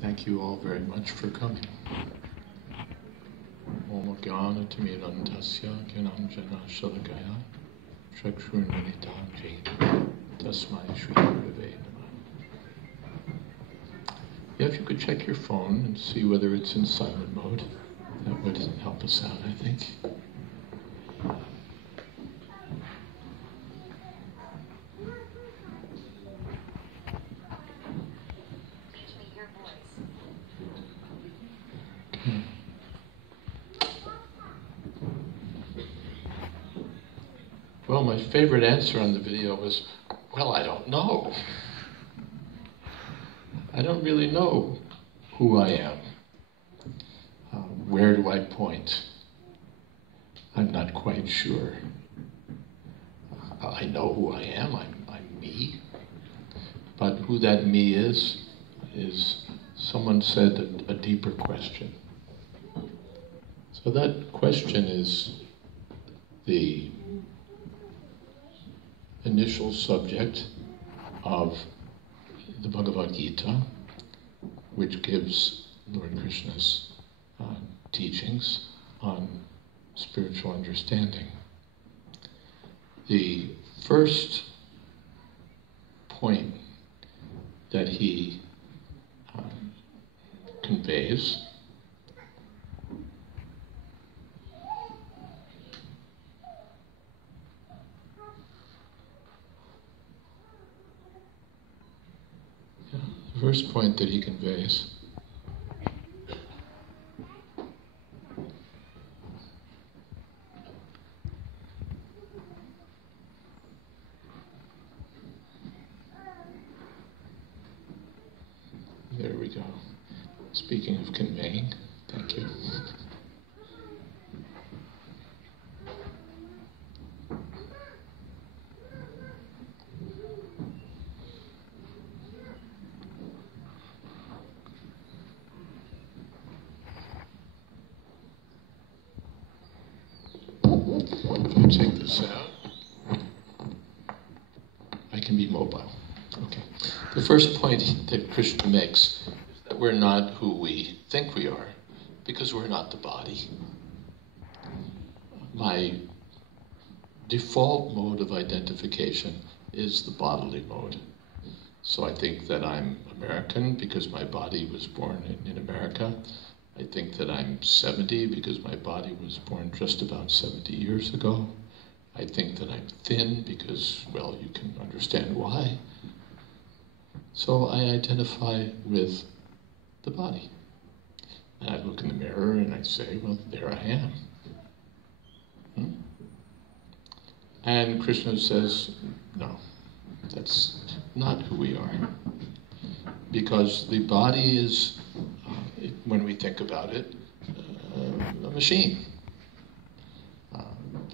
Thank you all very much for coming. Om Jnana Timirandasya Jnananjana Shalakaya Chakshurmilitam Jena Tasmai Shri Gurave Namah. Yeah, if you could check your phone and see whether it's in silent mode, that would help us out, I think. Well, my favorite answer on the video was, well, I don't know. I don't really know who I am. Where do I point? I'm not quite sure. I know who I am. I'm me. But who that me is someone said, a deeper question. So that question is the initial subject of the Bhagavad Gita, which gives Lord Krishna's teachings on spiritual understanding. The first point that he conveys there we go. Speaking of conveying, thank you. If I take this out, I can be mobile. Okay. The first point that Krishna makes is that we're not who we think we are, because we're not the body. My default mode of identification is the bodily mode. So I think that I'm American because my body was born in America. I think that I'm 70 because my body was born just about 70 years ago. I think that I'm thin because, well, you can understand why. So I identify with the body. And I look in the mirror and I say, well, there I am. And Krishna says, no, that's not who we are. Because the body is, when we think about it, a machine. A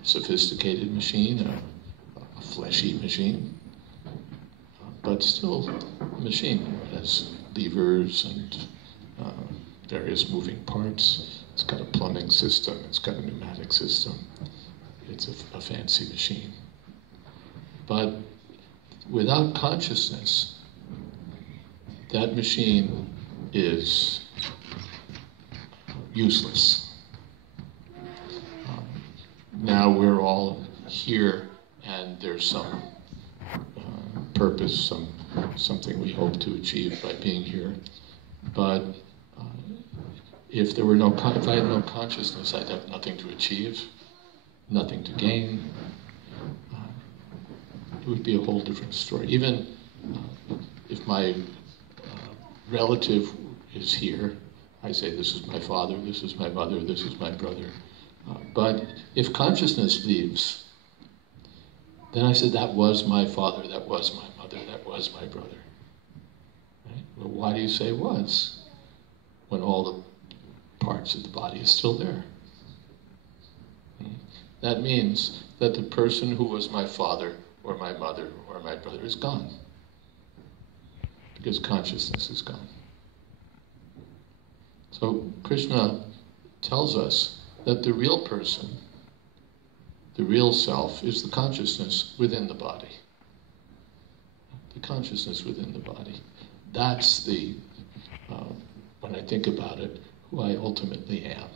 sophisticated machine, a fleshy machine, but still a machine. It has levers and various moving parts. It's got a plumbing system, it's got a pneumatic system. It's a fancy machine. But without consciousness, that machine is useless. Now we're all here and there's some purpose, something we hope to achieve by being here. But if I had no consciousness, I'd have nothing to achieve, nothing to gain. It would be a whole different story. Even if my relative is here, I say, this is my father, this is my mother, this is my brother. But if consciousness leaves, then I said, that was my father, that was my mother, that was my brother. Right? Well, why do you say was, when all the parts of the body is still there? That means that the person who was my father or my mother or my brother is gone, because consciousness is gone. So Krishna tells us that the real person, the real self, is the consciousness within the body. The consciousness within the body. That's the when I think about it, who I ultimately am.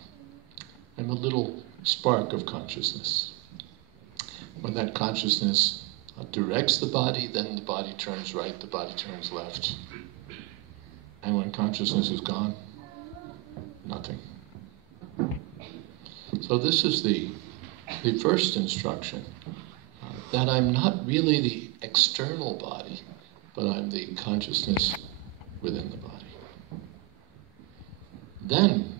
I'm a little spark of consciousness. When that consciousness directs the body, then the body turns right, the body turns left. And when consciousness is gone, nothing. So this is the first instruction, that I'm not really the external body, but I'm the consciousness within the body. Then,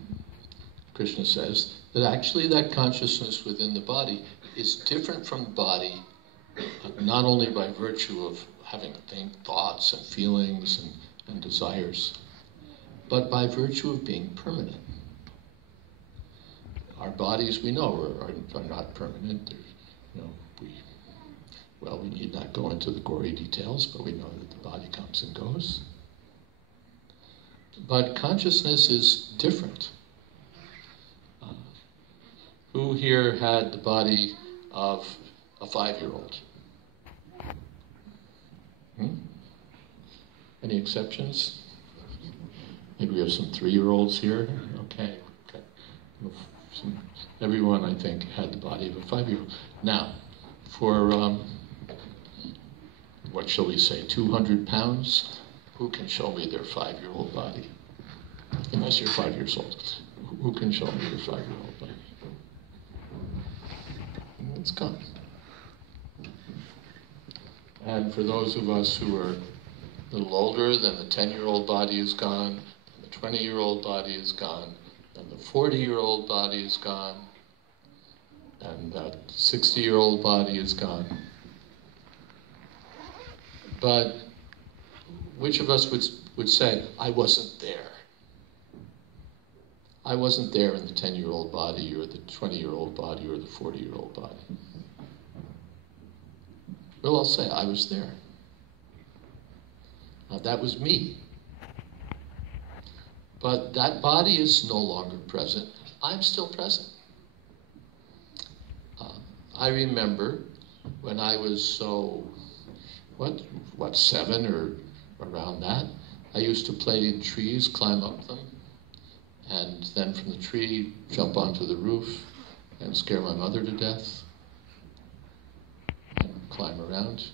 Krishna says that actually that consciousness within the body is different from the body, not only by virtue of having thoughts and feelings and desires, but by virtue of being permanent. Our bodies, we know, are not permanent. We need not go into the gory details, but we know that the body comes and goes. But consciousness is different. Who here had the body of a 5-year-old? Any exceptions? Maybe we have some 3-year-olds here. Okay. Everyone, I think, had the body of a 5-year-old. Now, for, what shall we say, 200 pounds? Who can show me their 5-year-old body? Unless you're 5 years old. Who can show me their 5-year-old body? It's gone. And for those of us who are a little older, then the 10-year-old body is gone, and the 20-year-old body is gone, and the 40-year-old body is gone, and that 60-year-old body is gone. But which of us would say, I wasn't there? I wasn't there in the 10-year-old body, or the 20-year-old body, or the 40-year-old body. Well, I'll say, I was there. That was me. But that body is no longer present. I'm still present. I remember when I was 7 or around that, I used to play in trees, climb up them, and then from the tree, jump onto the roof and scare my mother to death and climb around.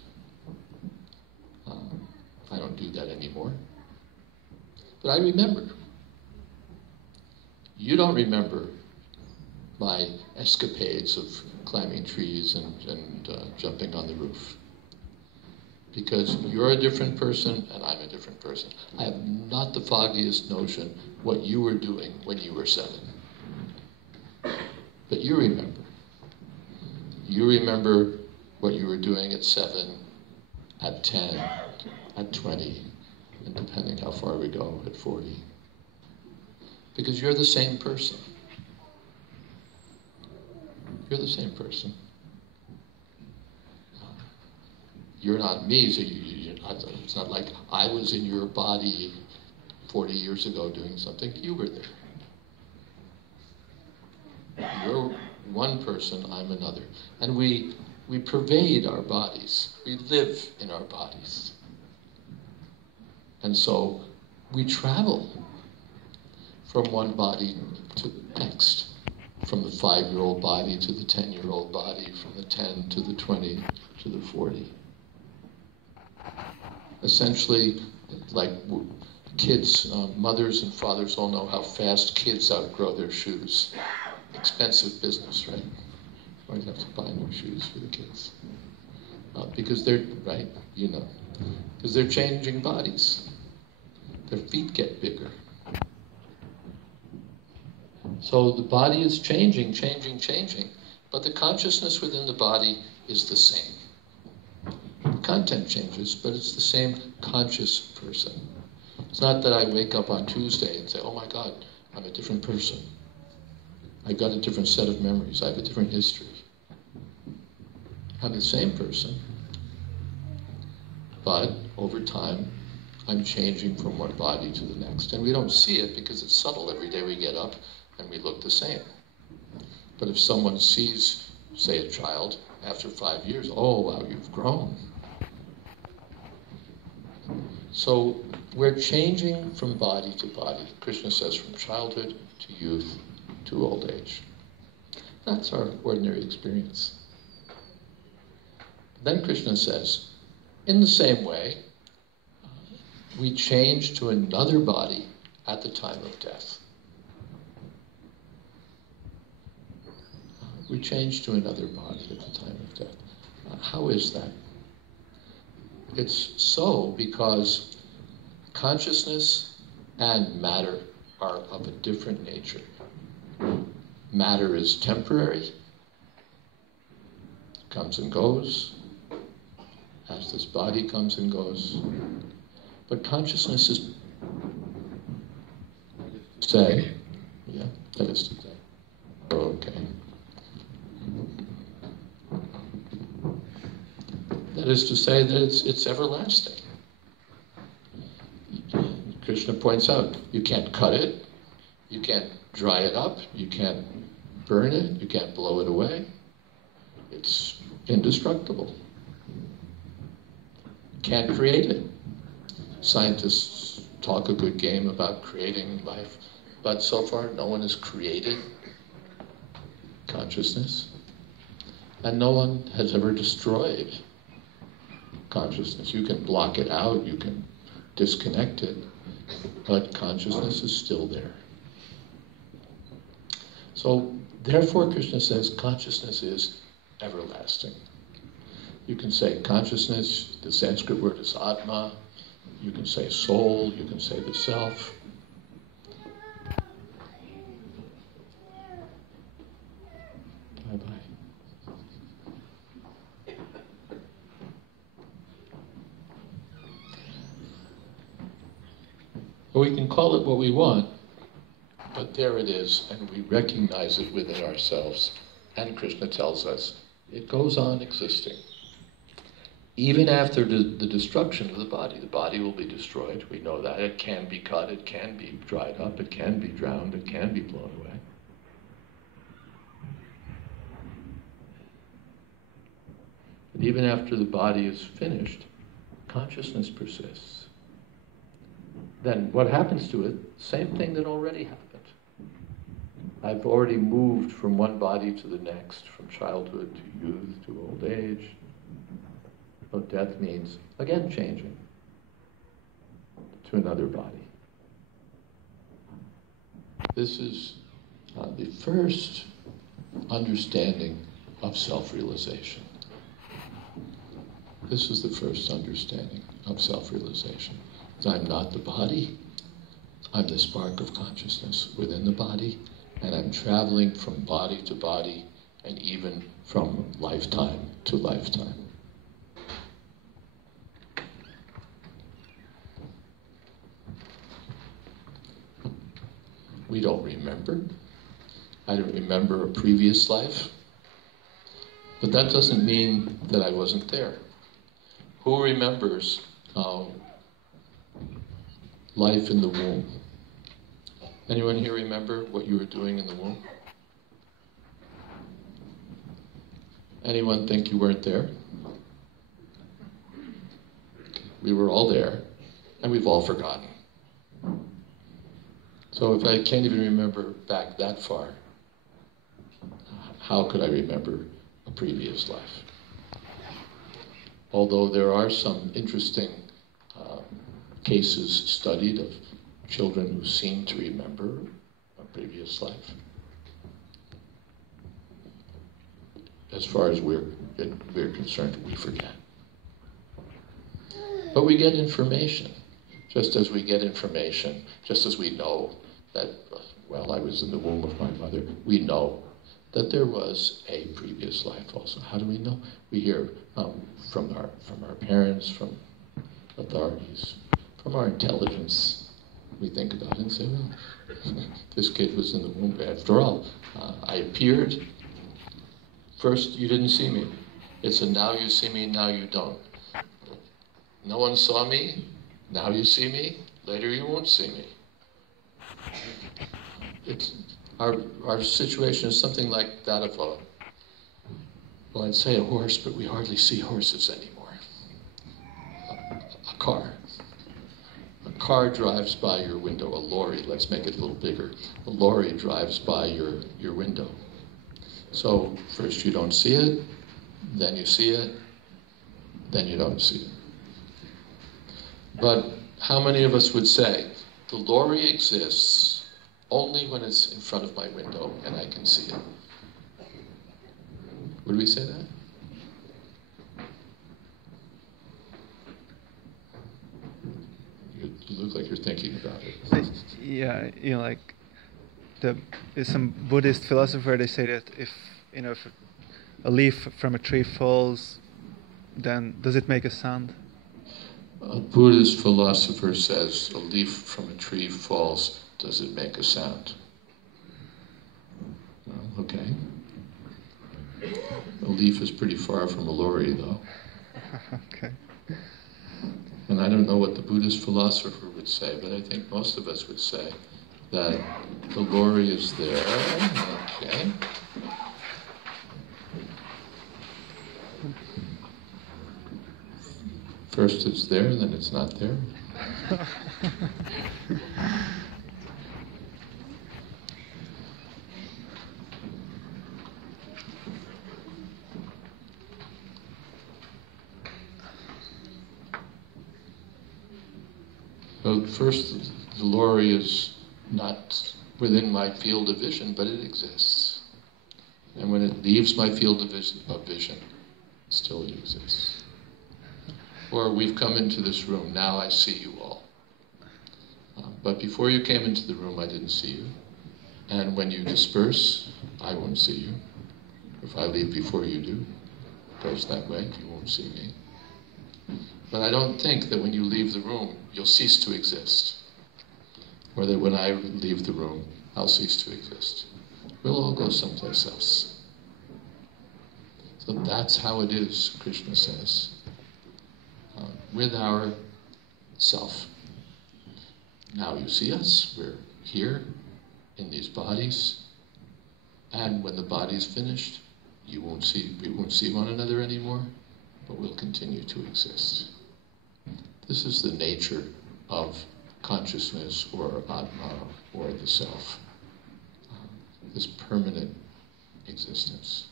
I don't do that anymore. But I remember. You don't remember my escapades of climbing trees and jumping on the roof. Because you're a different person and I'm a different person. I have not the foggiest notion what you were doing when you were 7. But you remember. You remember what you were doing at 7, at 10, at 20, and depending how far we go, at 40. Because you're the same person. You're the same person. You're not me, so it's not like I was in your body 40 years ago doing something. You were there. You're one person, I'm another. And we pervade our bodies. We live in our bodies. And so we travel from one body to the next. From the 5-year-old body to the 10-year-old body, from the 10 to the 20 to the 40. Essentially, like kids, mothers and fathers all know how fast kids outgrow their shoes. Expensive business, right? Always have to buy new shoes for the kids. Because they're, right, you know, because they're changing bodies. Their feet get bigger. So the body is changing, but the consciousness within the body is the same. The content changes, but it's the same conscious person. It's not that I wake up on Tuesday and say, oh my God, I'm a different person. I've got a different set of memories. I have a different history. I'm the same person, but over time, I'm changing from one body to the next. And we don't see it because it's subtle. Every day we get up and we look the same. But if someone sees, say, a child after 5 years, oh, wow, you've grown. So we're changing from body to body. Krishna says from childhood to youth to old age. That's our ordinary experience. Then Krishna says, in the same way, we change to another body at the time of death. We change to another body at the time of death. How is that? It's so because consciousness and matter are of a different nature. Matter is temporary, comes and goes, as this body comes and goes. But consciousness is say, yeah, that is to say. Okay. That is to say that it's everlasting. Krishna points out, you can't cut it, you can't dry it up, you can't burn it, you can't blow it away. It's indestructible. Can't create it. Scientists talk a good game about creating life, but so far no one has created consciousness, and no one has ever destroyed consciousness. You can block it out, you can disconnect it, but consciousness is still there. So, therefore, Krishna says consciousness is everlasting. You can say consciousness, the Sanskrit word is Atma, you can say soul, you can say the self. Bye-bye. Well, we can call it what we want, but there it is, and we recognize it within ourselves. And Krishna tells us, it goes on existing. Even after the destruction of the body will be destroyed. We know that. It can be cut, it can be dried up, it can be drowned, it can be blown away. But even after the body is finished, consciousness persists. Then what happens to it? Same thing that already happened. I've already moved from one body to the next, from childhood to youth to old age. So death means, again, changing to another body. This is the first understanding of self-realization. This is the first understanding of self-realization. I'm not the body, I'm the spark of consciousness within the body, and I'm traveling from body to body, and even from lifetime to lifetime. We don't remember. I don't remember a previous life, but that doesn't mean that I wasn't there. Who remembers life in the womb? Anyone here remember what you were doing in the womb? Anyone think you weren't there? We were all there, and we've all forgotten. So if I can't even remember back that far, how could I remember a previous life? Although there are some interesting cases studied of children who seem to remember a previous life. As far as we're concerned, we forget. But we get information, just as we get information, just as we know that, well, I was in the womb of my mother, we know that there was a previous life also. How do we know? We hear from our parents, from authorities, from our intelligence. We think about it and say, well, this kid was in the womb. After all, I appeared. First, you didn't see me. It's a now you see me, now you don't. No one saw me, now you see me, later you won't see me. Our situation is something like that of well, I'd say a horse, but we hardly see horses anymore. A car. A car drives by your window, a lorry, let's make it a little bigger. A lorry drives by your window. So first you don't see it, then you see it, then you don't see it. But how many of us would say, the lorry exists only when it's in front of my window and I can see it? Would we say that? You look like you're thinking about it. Yeah, like there's some Buddhist philosopher, they say that if a leaf from a tree falls, then does it make a sound? A Buddhist philosopher says a leaf from a tree falls, does it make a sound? Well, okay. A leaf is pretty far from a lorry, though. Okay. And I don't know what the Buddhist philosopher would say, but I think most of us would say that the lorry is there. Okay. First it's there, then it's not there. So first, the lorry is not within my field of vision, but it exists. And when it leaves my field of vision, still it exists. Or we've come into this room, now I see you all. But before you came into the room, I didn't see you. And when you disperse, I won't see you. If I leave before you do, it goes that way, you won't see me. But I don't think that when you leave the room, you'll cease to exist. Or that when I leave the room, I'll cease to exist. We'll all go someplace else. So that's how it is, Krishna says, with our self. Now you see us, we're here in these bodies, and when the body's finished, we won't see one another anymore, but we'll continue to exist. This is the nature of consciousness or Atma or the self, this permanent existence.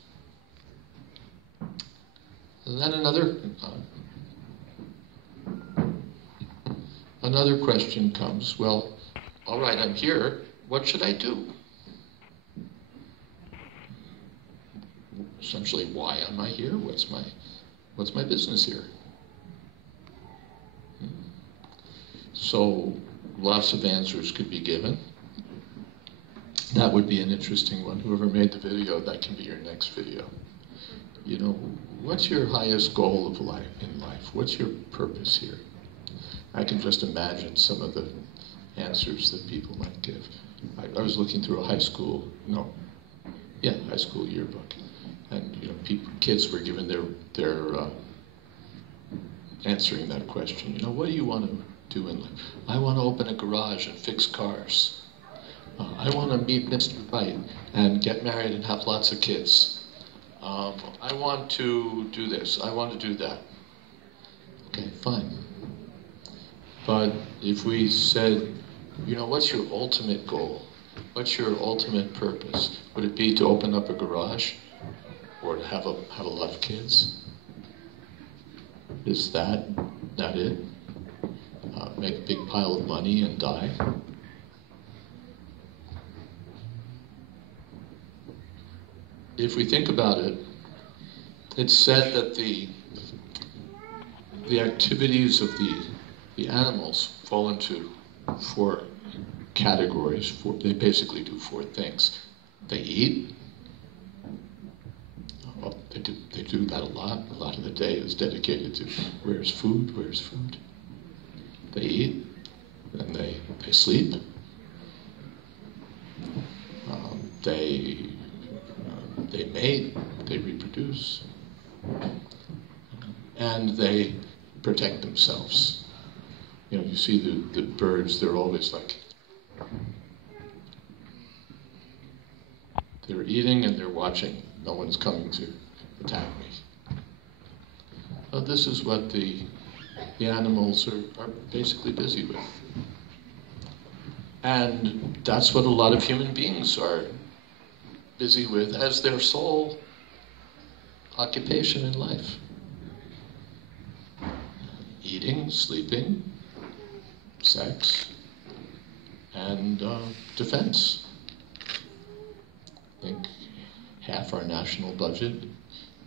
And then another question comes, well, all right, I'm here, what should I do? Essentially, why am I here? What's my business here? So lots of answers could be given. That would be an interesting one. Whoever made the video, that can be your next video. You know, what's your highest goal of life in life? What's your purpose here? I can just imagine some of the answers that people might give. I was looking through a high school yearbook, and kids were given their answering that question. What do you want to do in life? I want to open a garage and fix cars. I want to meet Mr. Right and get married and have lots of kids. I want to do this. I want to do that. Okay, fine. But if we said, what's your ultimate goal? What's your ultimate purpose? Would it be to open up a garage or to have a lot of kids? Is that it? Make a big pile of money and die? If we think about it, it's said that the activities of the animals fall into 4 categories. They basically do 4 things. They eat. Well, they do that a lot. A lot of the day is dedicated to where's food. They eat, and they sleep. They mate, they reproduce, and they protect themselves. You see the birds, they're always like, they're eating and they're watching. No one's coming to attack me. This is what the animals are basically busy with. And that's what a lot of human beings are busy with as their sole occupation in life. Eating, sleeping, sex, and defense. I think half our national budget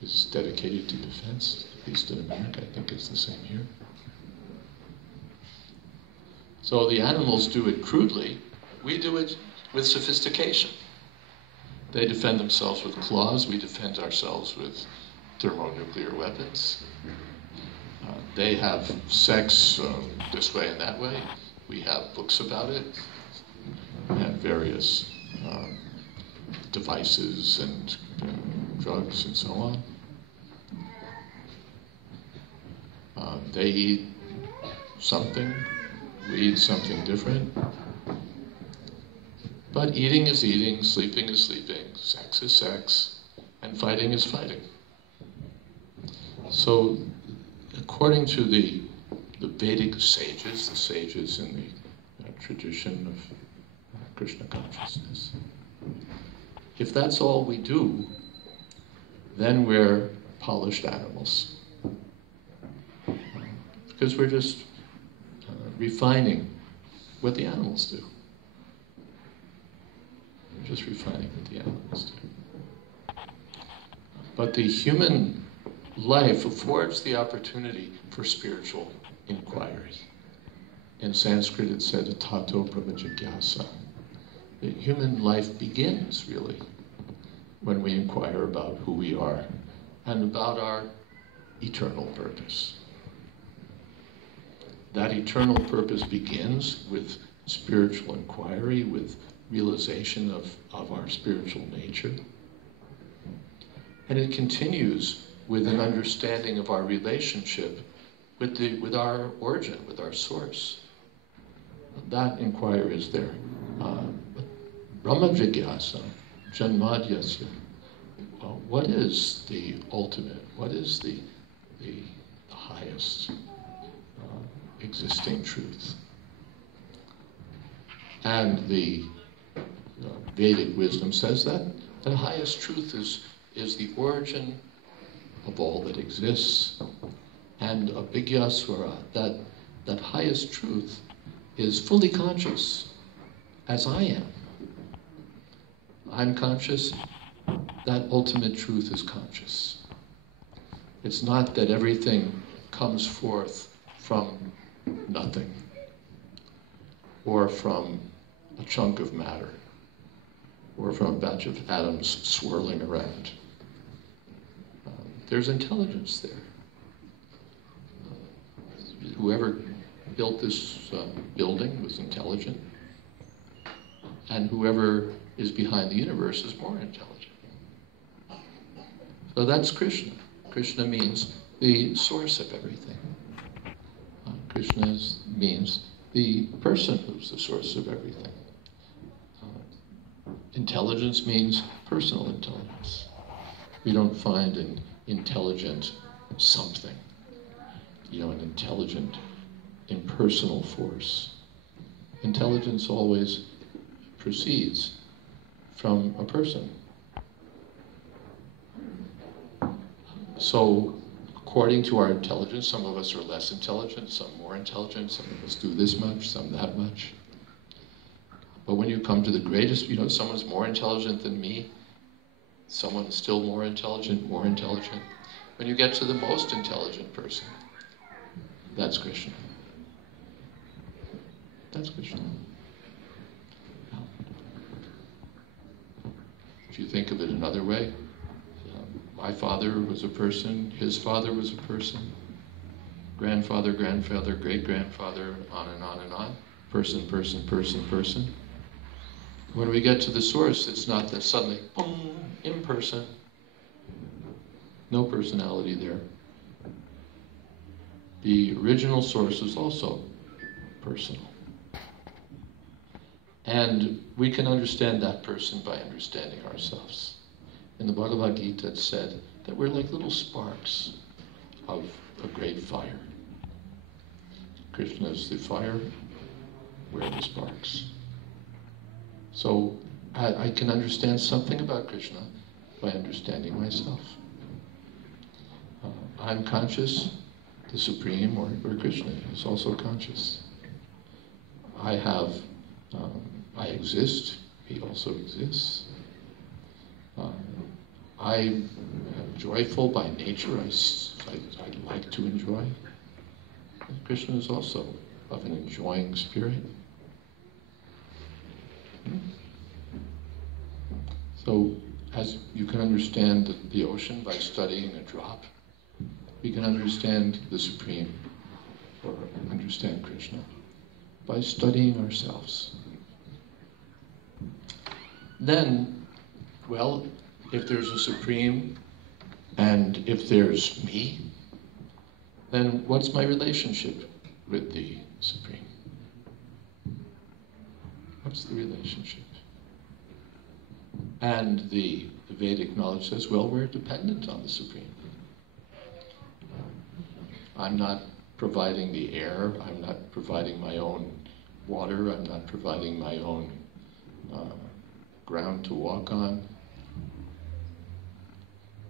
is dedicated to defense, at least in America. I think it's the same here. So the animals do it crudely. We do it with sophistication. They defend themselves with claws. We defend ourselves with thermonuclear weapons. They have sex this way and that way. We have books about it. We have various devices and drugs and so on. They eat something. We eat something different. But eating is eating, sleeping is sleeping, sex is sex, and fighting is fighting. So, according to the Vedic sages, the sages in the tradition of Krishna consciousness, if that's all we do, then we're polished animals. Because we're just refining what the animals do. We're just refining what the animals do. But the human life affords the opportunity for spiritual inquiry. In Sanskrit it said, tato brahmajigyasa. The human life begins, really, when we inquire about who we are and about our eternal purpose. That eternal purpose begins with spiritual inquiry, with realization of our spiritual nature. And it continues with an understanding of our relationship with our origin, with our source. That inquiry is there. Brahma Jigyasa, Janmadyasya. What is the ultimate? What is the highest existing truth? And the Vedic wisdom says that the highest truth is the origin of all that exists. And Abhigyasvara, that highest truth, is fully conscious, as I am. I'm conscious, that ultimate truth is conscious. It's not that everything comes forth from nothing, or from a chunk of matter, or from a batch of atoms swirling around. There's intelligence there. Whoever built this building was intelligent, and whoever is behind the universe is more intelligent. So that's Krishna. Krishna means the source of everything. Krishna means the person who's the source of everything. Intelligence means personal intelligence. We don't find an intelligent something, an intelligent, impersonal force. Intelligence always proceeds from a person. So, according to our intelligence, some of us are less intelligent, some more intelligent, some of us do this much, some that much. But when you come to the greatest, someone's more intelligent than me, someone's still more intelligent. When you get to the most intelligent person, that's Krishna. That's Krishna. If you think of it another way, my father was a person, his father was a person, grandfather, great-grandfather, on and on and on. Person. When we get to the source, it's not that suddenly, boom, imperson. No personality there. The original source is also personal. And we can understand that person by understanding ourselves. In the Bhagavad Gita, it's said that we're like little sparks of a great fire. Krishna is the fire, we're the sparks. So I can understand something about Krishna by understanding myself. I'm conscious, the Supreme, or Krishna is also conscious. I exist, he also exists. I am joyful by nature, I like to enjoy. And Krishna is also of an enjoying spirit. So, as you can understand the ocean by studying a drop, we can understand the Supreme, or understand Krishna, by studying ourselves. Then, well, if there's a Supreme, and if there's me, then what's my relationship with the Supreme? What's the relationship? And the Vedic knowledge says, well, we're dependent on the Supreme. I'm not providing the air, I'm not providing my own water, I'm not providing my own ground to walk on.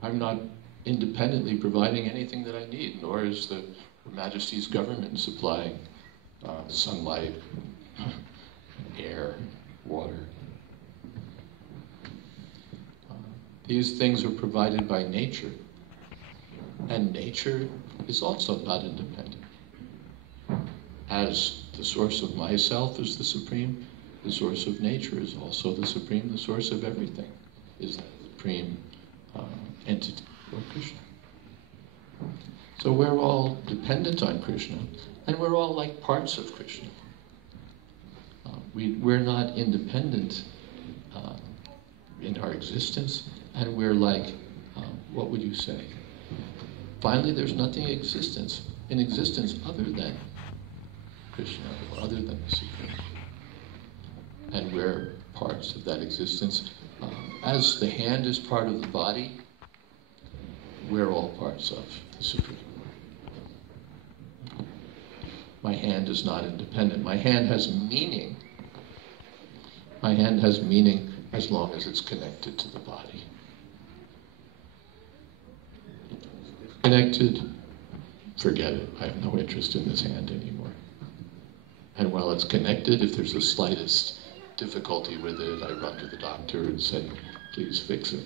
I'm not independently providing anything that I need, nor is the Her Majesty's government supplying sunlight, air, water. These things are provided by nature, and nature is also not independent. As the source of myself is the Supreme, the source of nature is also the Supreme, the source of everything is the Supreme entity, or Krishna. So we're all dependent on Krishna, and we're all like parts of Krishna. We're not independent in our existence, and we're like, what would you say? Finally, there's nothing in existence other than Krishna, or other than the Supreme. And we're parts of that existence. As the hand is part of the body, we're all parts of the Supreme. My hand is not independent. My hand has meaning. My hand has meaning as long as it's connected to the body. Connected, forget it. I have no interest in this hand anymore. And while it's connected, if there's the slightest difficulty with it, I run to the doctor and say, please fix it.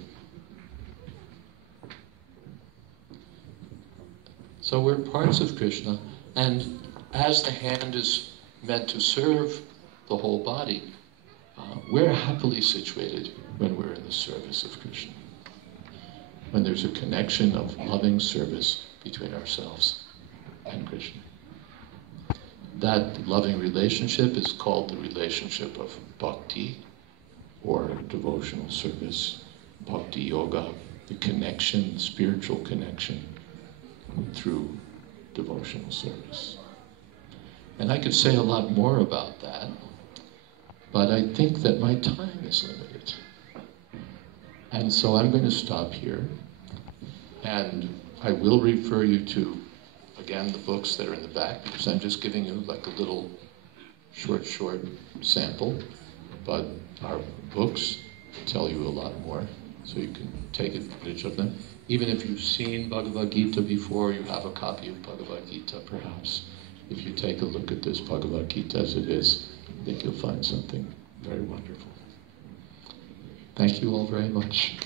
So we're parts of Krishna, and as the hand is meant to serve the whole body, we're happily situated when we're in the service of Krishna. When there's a connection of loving service between ourselves and Krishna. That loving relationship is called the relationship of bhakti, or devotional service, bhakti yoga, the connection, the spiritual connection through devotional service. And I could say a lot more about that, but I think that my time is limited. And so I'm going to stop here, and I will refer you to, again, the books that are in the back, because I'm just giving you like a little short sample, but our books tell you a lot more, so you can take advantage of them. Even if you've seen Bhagavad Gita before, you have a copy of Bhagavad Gita perhaps. If you take a look at this Bhagavad Gita as it is, I think you'll find something very wonderful. Thank you all very much.